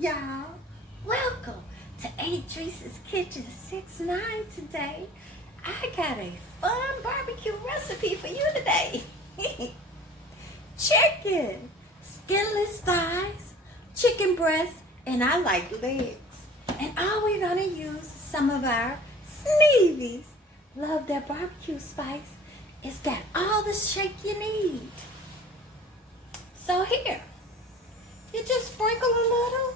y'all. Welcome to Adrice's Kitchen 6-9 today. I got a fun barbecue recipe for you today. Chicken, skinless thighs, chicken breasts, and I like legs. And all we're gonna use is some of our Sneevies. Love that barbecue spice. It's got all the shake you need. So here, you just sprinkle a little,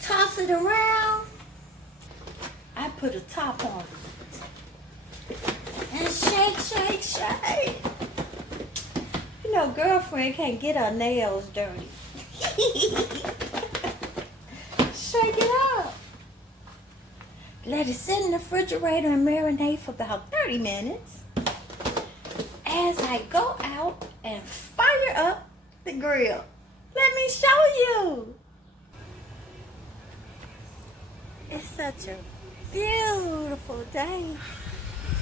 toss it around. I put a top on it. And shake, shake, shake. You know, girlfriend can't get her nails dirty. Shake it up. Let it sit in the refrigerator and marinate for about 30 minutes. As I go out and fire up the grill. Let me show you. It's such a beautiful day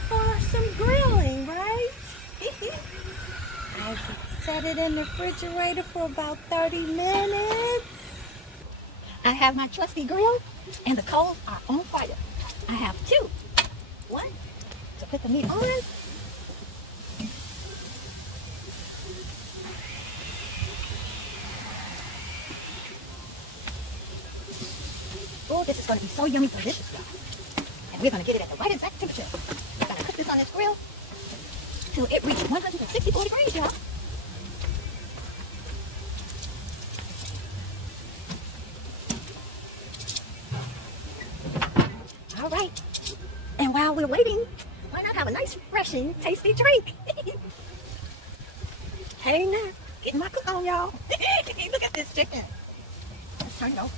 for some grilling, right? I can set it in the refrigerator for about 30 minutes. I have my trusty grill and the coals are on fire. I have two. One to put the meat on. Oh, this is going to be so yummy delicious, y'all. And we're going to get it at the right exact temperature. We're going to cook this on this grill till it reaches 164 degrees, y'all. All right. And while we're waiting, why not have a nice, refreshing, tasty drink? Hey now, getting my cook on, y'all. Look at this chicken. Let's turn it over.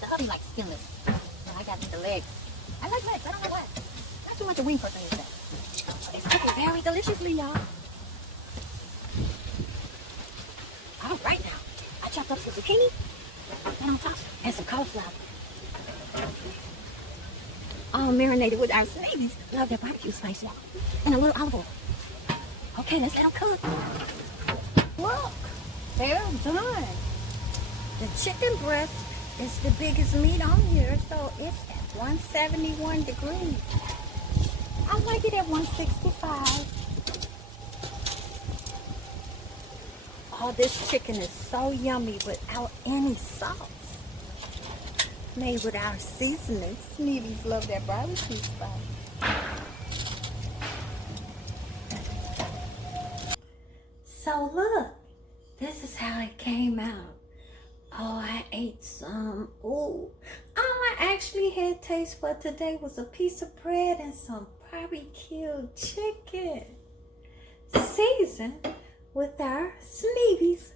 The hubby likes skinless, so I got the legs. I like legs, I don't know why. Not too much a wing person is that. But it's cooking very deliciously, y'all. All right now, I chopped up some zucchini, and on top, and some cauliflower. All marinated with our Sneevies. Love their barbecue spice, y'all. And a little olive oil. Okay, let's let them cook. Look, they're done. The chicken breast is the biggest meat on here, so it's at 171 degrees. I like it at 165. Oh, this chicken is so yummy without any sauce. Made with our seasoning. Sneevies love their barbecue spice. So look, this is how it came out. Oh, I ate some. Ooh. All I actually had taste for today was a piece of bread and some barbecue chicken. Seasoned with our Sneevies.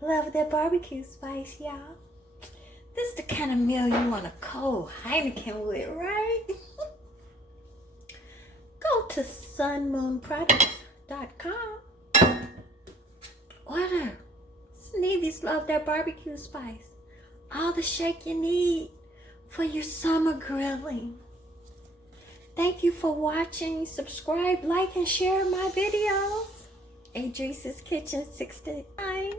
Love their barbecue spice, y'all. This is the kind of meal you want a cold Heineken with, right? Go to sunmoonproducts.com. Order. Sneevies love their barbecue spice. All the shake you need for your summer grilling. Thank you for watching. Subscribe, like, and share my videos. Adrice's Kitchen 6-9.